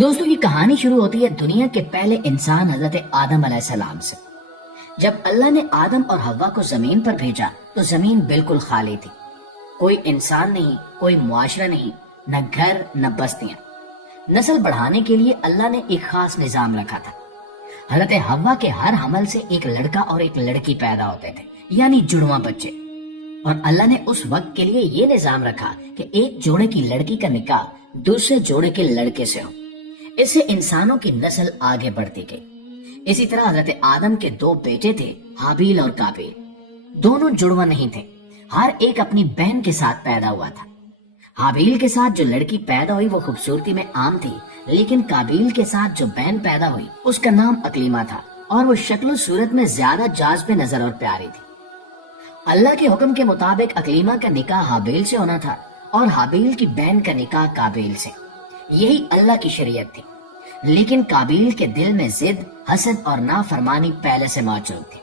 دوستوں یہ کہانی شروع ہوتی ہے دنیا کے پہلے انسان حضرت آدم علیہ السلام سے۔ جب اللہ نے آدم اور حوا کو زمین پر بھیجا تو زمین بالکل خالی تھی، کوئی انسان نہیں، کوئی معاشرہ نہیں، نہ گھر نہ بستیاں۔ نسل بڑھانے کے لیے اللہ نے ایک خاص نظام رکھا تھا۔ حضرت حوا کے ہر حمل سے ایک لڑکا اور ایک لڑکی پیدا ہوتے تھے، یعنی جڑواں بچے۔ اور اللہ نے اس وقت کے لیے یہ نظام رکھا کہ ایک جوڑے کی لڑکی کا نکاح دوسرے جوڑے کے لڑکے سے ہو، اس سے انسانوں کی نسل آگے بڑھتی گئی۔ اسی طرح حضرت آدم کے دو بیٹے تھے، حابیل اور قابیل۔ دونوں جڑواں نہیں تھے، ہر ایک اپنی بہن کے ساتھ پیدا ہوا تھا۔ حابیل کے ساتھ جو لڑکی پیدا ہوئی وہ خوبصورتی میں عام تھی، لیکن قابیل کے ساتھ جو بہن پیدا ہوئی اس کا نام اکلیما تھا، اور وہ شکل و صورت میں زیادہ جاذب نظر اور پیاری تھی۔ اللہ کے حکم کے مطابق اکلیما کا نکاح حابیل سے ہونا تھا اور حابیل کی بہن کا نکاح قابیل سے۔ یہی اللہ کی شریعت تھی، لیکن قابیل کے دل میں ضد، حسد اور نافرمانی پہلے سے موجود تھی۔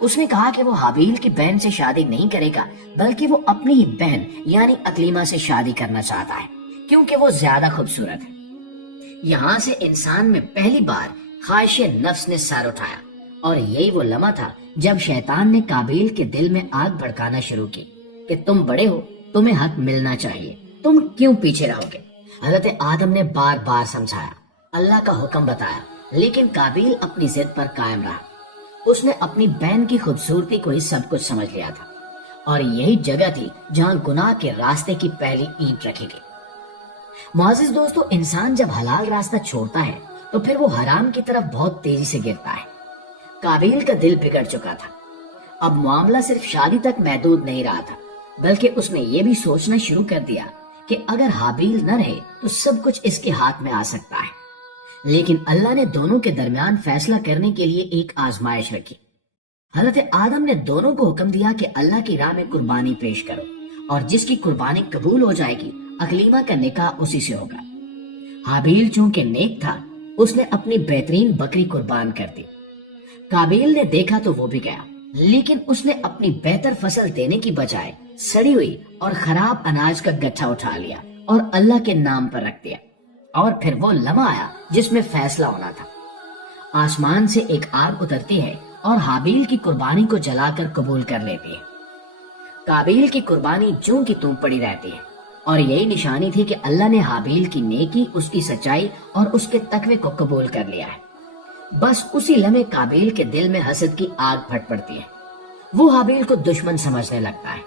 اس نے کہا کہ وہ حابیل کی بہن سے شادی نہیں کرے گا، بلکہ وہ اپنی ہی بہن یعنی اکلیما سے شادی کرنا چاہتا ہے، کیونکہ وہ زیادہ خوبصورت ہے۔ یہاں سے انسان میں پہلی بار خواہش نفس نے سر اٹھایا، اور یہی وہ لمحہ تھا جب شیطان نے قابیل کے دل میں آگ بھڑکانا شروع کی کہ تم بڑے ہو، تمہیں حق ملنا چاہیے، تم کیوں پیچھے رہو گے۔ حضرت آدم نے بار بار سمجھایا، اللہ کا حکم بتایا، لیکن قابیل اپنی ضد پر قائم رہا۔ اس نے اپنی بہن کی خوبصورتی کو ہی سب کچھ سمجھ لیا تھا، اور یہی جگہ تھی جہاں گناہ کے راستے کی پہلی اینٹ رکھی گئی۔ معزز دوستو، انسان جب حلال راستہ چھوڑتا ہے تو پھر وہ حرام کی طرف بہت تیزی سے گرتا ہے۔ قابیل کا دل بگڑ چکا تھا۔ اب معاملہ صرف شادی تک محدود نہیں رہا تھا، بلکہ اس نے یہ بھی سوچنا شروع کر دیا کہ اگر حابیل نہ رہے تو سب کچھ اس کے ہاتھ میں آ سکتا ہے۔ لیکن اللہ نے دونوں کے درمیان فیصلہ کرنے کے لیے ایک آزمائش رکھی۔ حضرت آدم نے دونوں کو حکم دیا کہ اللہ کی راہ میں قربانی پیش کرو، اور جس کی قربانی قبول ہو جائے گی اکلیما کا نکاح اسی سے ہوگا۔ حابیل چونکہ نیک تھا، اس نے اپنی بہترین بکری قربان کر دی۔ قابیل نے دیکھا تو وہ بھی گیا، لیکن اس نے اپنی بہتر فصل دینے کی بجائے سڑی ہوئی اور خراب اناج کا گٹھا اٹھا لیا اور اللہ کے نام پر رکھ دیا۔ اور پھر وہ لمحہ آیا جس میں فیصلہ ہونا تھا۔ آسمان سے ایک آگ اترتی ہے اور حابیل کی قربانی کو جلا کر قبول کر لیتی ہے۔ قابیل کی قربانی جوں کی توں پڑی رہتی ہے، اور یہی نشانی تھی کہ اللہ نے حابیل کی نیکی، اس کی سچائی اور اس کے تقوی کو قبول کر لیا ہے۔ بس اسی لمحے قابیل کے دل میں حسد کی آگ پھٹ پڑتی ہے۔ وہ حابیل کو دشمن سمجھنے لگتا ہے۔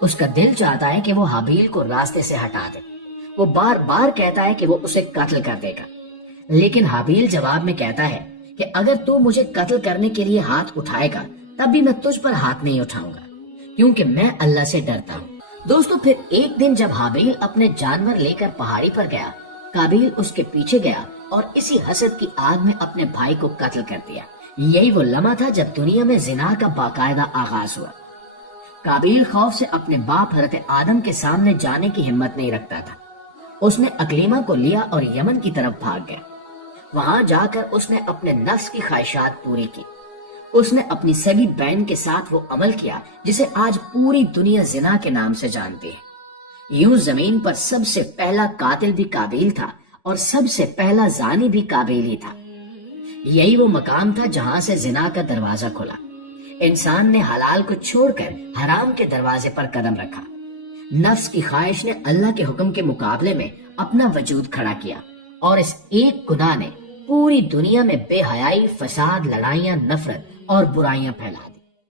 اس کا دل چاہتا ہے کہ وہ حابیل کو راستے سے ہٹا دے۔ وہ بار بار کہتا ہے کہ وہ اسے قتل کر دے گا، لیکن حابیل جواب میں کہتا ہے کہ اگر تو مجھے قتل کرنے کے لیے ہاتھ اٹھائے گا تب بھی میں تجھ پر ہاتھ نہیں اٹھاؤں گا، کیونکہ میں اللہ سے ڈرتا ہوں۔ دوستو، پھر ایک دن جب حابیل اپنے جانور لے کر پہاڑی پر گیا، قابیل اس کے پیچھے گیا اور اسی حسد کی آگ میں اپنے بھائی کو قتل کر دیا۔ یہی وہ لمحہ تھا جب دنیا میں زنا کا باقاعدہ آغاز ہوا۔ قابیل خوف سے اپنے باپ حضرت آدم کے سامنے جانے کی ہمت نہیں رکھتا تھا۔ اس نے اکلیما کو لیا اور یمن کی طرف بھاگ گیا۔ وہاں جا کر اس نے اپنے نفس کی خواہشات پوری کی۔ اس نے اپنی سگی بہن کے ساتھ وہ عمل کیا جسے آج پوری دنیا زنا کے نام سے جانتی ہے۔ یوں زمین پر سب سے پہلا قاتل بھی قابیل تھا اور سب سے پہلا زانی بھی قابیل ہی تھا۔ یہی وہ مقام تھا جہاں سے زنا کا دروازہ کھلا۔ انسان نے حلال کو چھوڑ کر حرام کے دروازے پر قدم رکھا۔ نفس کی خواہش نے اللہ کے حکم کے مقابلے میں اپنا وجود کھڑا کیا، اور اس ایک گناہ نے پوری دنیا میں بے حیائی، فساد، لڑائیاں، نفرت اور برائیاں پھیلا دی۔